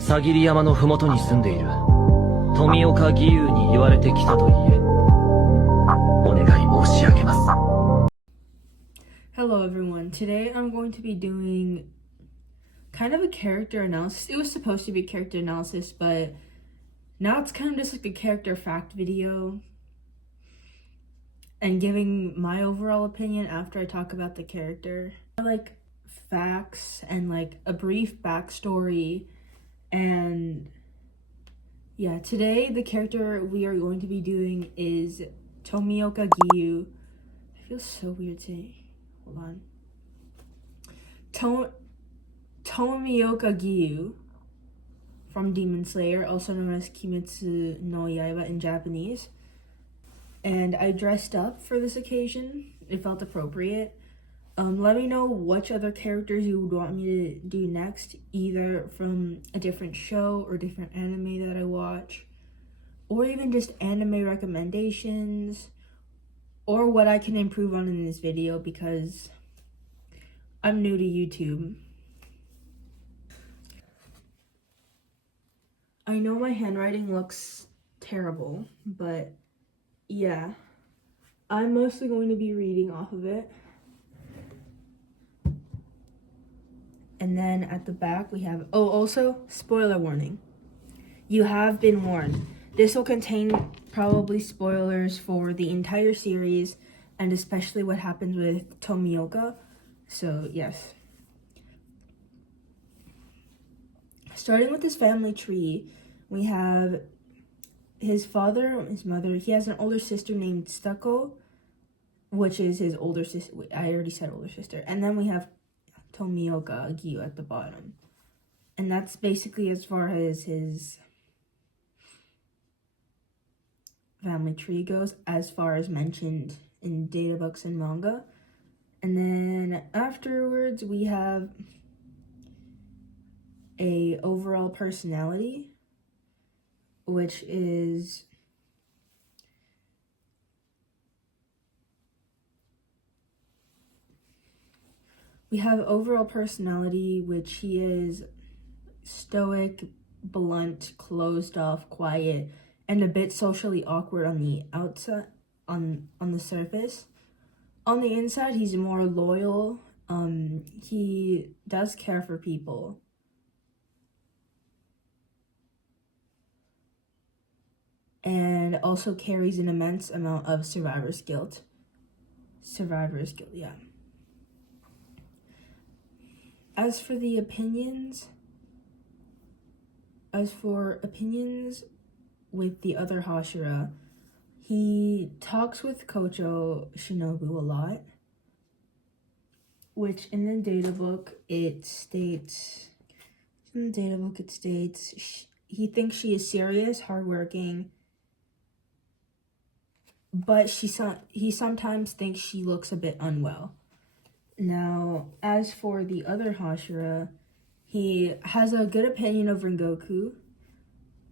さぎり山のふもとに住んでいる富岡義勇に言われてきたといえ、お願い申し上げます。 Hello everyone, today I'm going to be doing kind of a character analysis. It was supposed to be a character analysis, but now it's kind of just like a character fact video and giving my overall opinion after I talk about the character. Like facts and like a brief backstory, and yeah, today the character we are going to be doing is Tomioka Giyuu. I feel so weird saying. Hold on. Tomioka Giyuu from Demon Slayer, also known as Kimetsu no Yaiba in Japanese. And I dressed up for this occasion. It felt appropriate. Let me know which other characters you would want me to do next, either from a different show or different anime that I watch, or even just anime recommendations, or what I can improve on in this video because I'm new to YouTube. I know my handwriting looks terrible, but yeah, I'm mostly going to be reading off of it. And then at the back we have, also, spoiler warning. You have been warned. This will contain probably spoilers for the entire series, and especially what happens with Tomioka. So, yes. Starting with his family tree, we have his father, his mother. He has an older sister named Stucco, which is his older sister. I already said older sister. And then we have Tomioka Giyuu at the bottom. And that's basically as far as his family tree goes, as far as mentioned in data books and manga. And then afterwards we have a overall personality, which is he is stoic, blunt, closed off, quiet, and a bit socially awkward on the outside, on the surface. On the inside, he's more loyal. He does care for people. And also carries an immense amount of survivor's guilt. Yeah. As for opinions with the other Hashira, he talks with Kocho Shinobu a lot, which in the data book it states he thinks she is serious, hardworking, but he sometimes thinks she looks a bit unwell. Now, as for the other Hashira, he has a good opinion of Rengoku.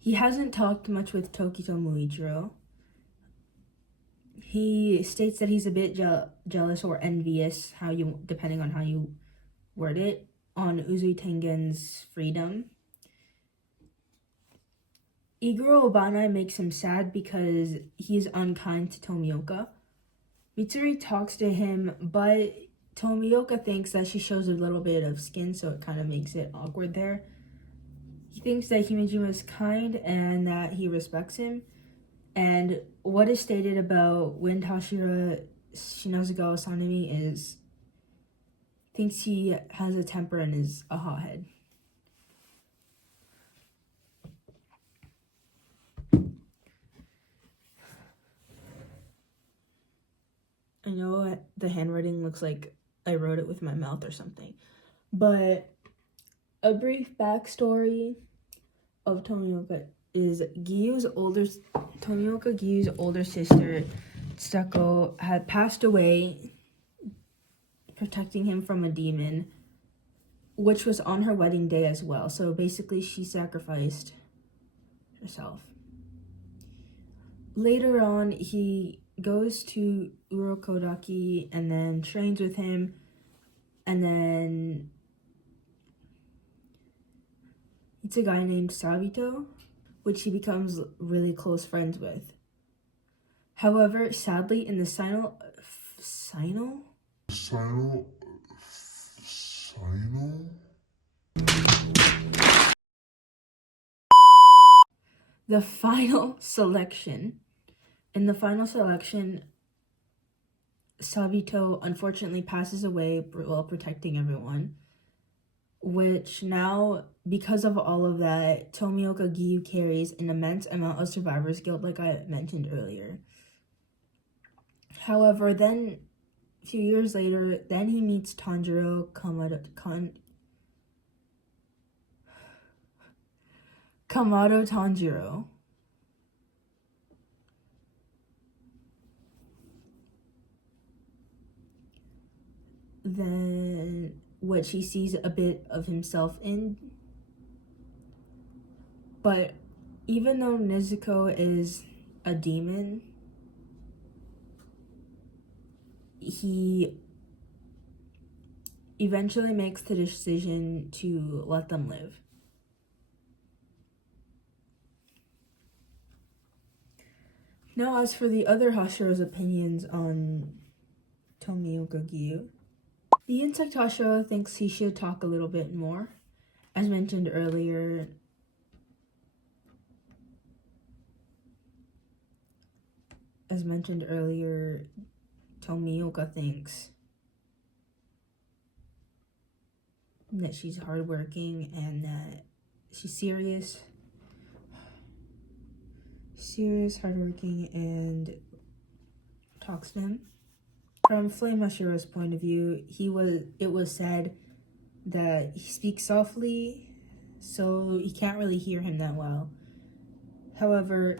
He hasn't talked much with Tokito Muichiro. He states that he's a bit jealous or envious, depending on how you word it, on Uzui Tengen's freedom. Iguro Obanai makes him sad because he is unkind to Tomioka. Mitsuri talks to him, but Tomioka thinks that she shows a little bit of skin, so it kind of makes it awkward there. He thinks that Himejima is kind and that he respects him. And what is stated about Wind Hashira Shinazugawa Sanemi is thinks he has a temper and is a hothead. I know the handwriting looks like I wrote it with my mouth or something, but a brief backstory of Tomioka is Tomioka Giyuu's older sister, Stucco, had passed away, protecting him from a demon, which was on her wedding day as well. So basically, she sacrificed herself. Later on, he goes to Urokodaki and then trains with him, and then he meets a guy named Sabito, which he becomes really close friends with. However, sadly, in the final selection, Sabito unfortunately passes away while protecting everyone, which now, because of all of that, Tomioka Giyuu carries an immense amount of survivor's guilt, like I mentioned earlier. However, then, a few years later, then he meets Tanjiro Kamado Tanjiro. Then, which he sees a bit of himself in. But even though Nezuko is a demon, he eventually makes the decision to let them live. Now, as for the other Hashiro's opinions on Tomioka Giyuu, the insect Hashira thinks he should talk a little bit more. As mentioned earlier, Tomioka thinks that she's hardworking and that she's serious, hardworking, and talks to him. From Flame Hashira's point of view, it was said that he speaks softly, so you can't really hear him that well. However,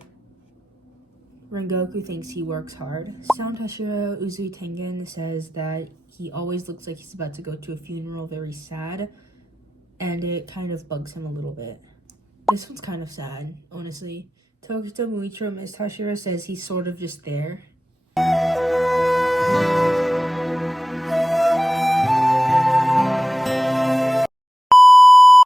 Rengoku thinks he works hard. Sound Hashira Uzui Tengen says that he always looks like he's about to go to a funeral, very sad, and it kind of bugs him a little bit. This one's kind of sad, honestly. Tokito Muichiro Miss Hashira says he's sort of just there.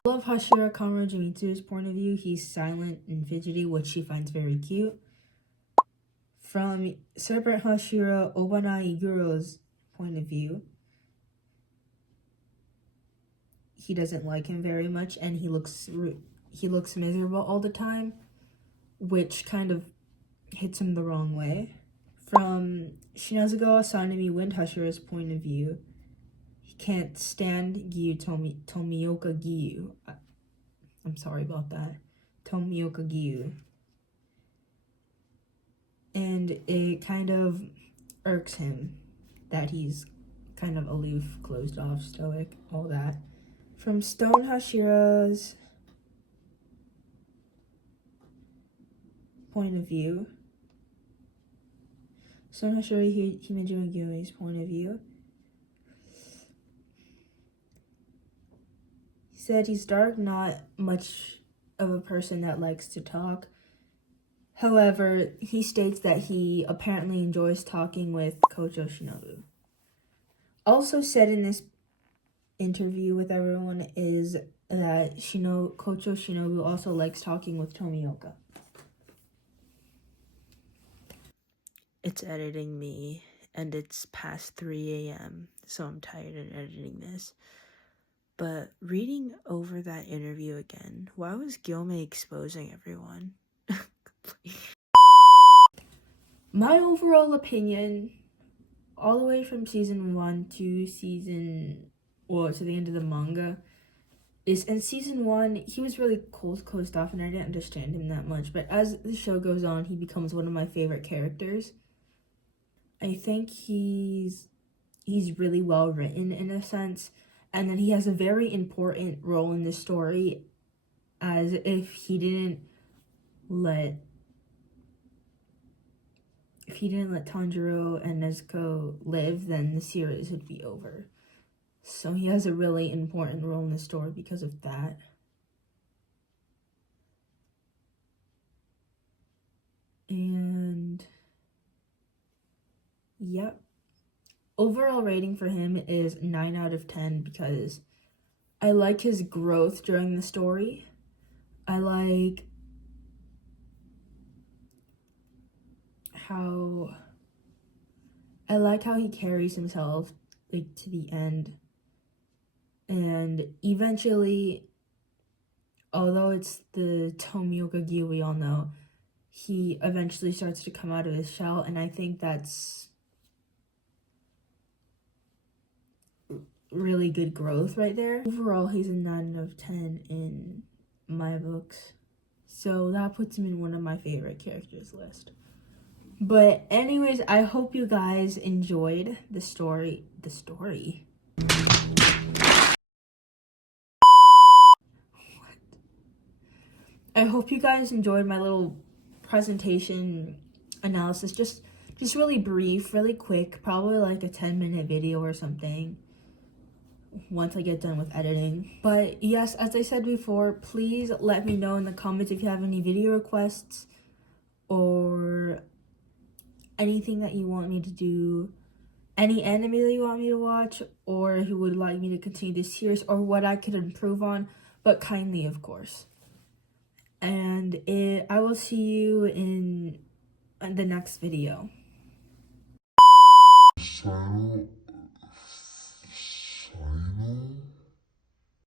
Love Hashira Kamura Jimitsu's point of view, he's silent and fidgety, which she finds very cute. From Serpent Hashira Obana Iguro's point of view, he doesn't like him very much, and he looks miserable all the time, which kind of hits him the wrong way. From Shinazugawa Sanemi Wind Hashira's point of view, he can't stand Tomioka Giyuu. I'm sorry about that. Tomioka Giyuu. And it kind of irks him that he's kind of aloof, closed off, stoic, all that. From Stone Hashira's point of view, Stone Hashira Himejima Gyumi's point of view, he said he's dark, not much of a person that likes to talk. However, he states that he apparently enjoys talking with Kocho Shinobu. Also said in this interview with everyone is that Kocho Shinobu also likes talking with Tomioka. It's editing me, and it's past 3 a.m., so I'm tired of editing this. But reading over that interview again, why was Gyome exposing everyone? My overall opinion, all the way from season 1 to to the end of the manga, is in season 1, he was really closed off and I didn't understand him that much. But as the show goes on, he becomes one of my favorite characters. I think he's really well written in a sense, and then he has a very important role in the story, as if he didn't let Tanjiro and Nezuko live, then the series would be over. So he has a really important role in the story because of that. And yep. Overall rating for him is 9 out of 10 because I like his growth during the story. I like how he carries himself like to the end, and eventually, although it's the Tomioka Giyuu we all know, he eventually starts to come out of his shell, and I think that's really good growth right there. Overall, he's a 9 out of 10 in my books, so that puts him in one of my favorite characters list. But anyways, I hope you guys enjoyed the story. I hope you guys enjoyed my little presentation analysis. Just really brief, really quick, probably like a 10-minute video or something once I get done with editing. But yes, as I said before, please let me know in the comments if you have any video requests or anything that you want me to do, any anime that you want me to watch, or if you would like me to continue this series, or what I could improve on, but kindly, of course. And I will see you in the next video.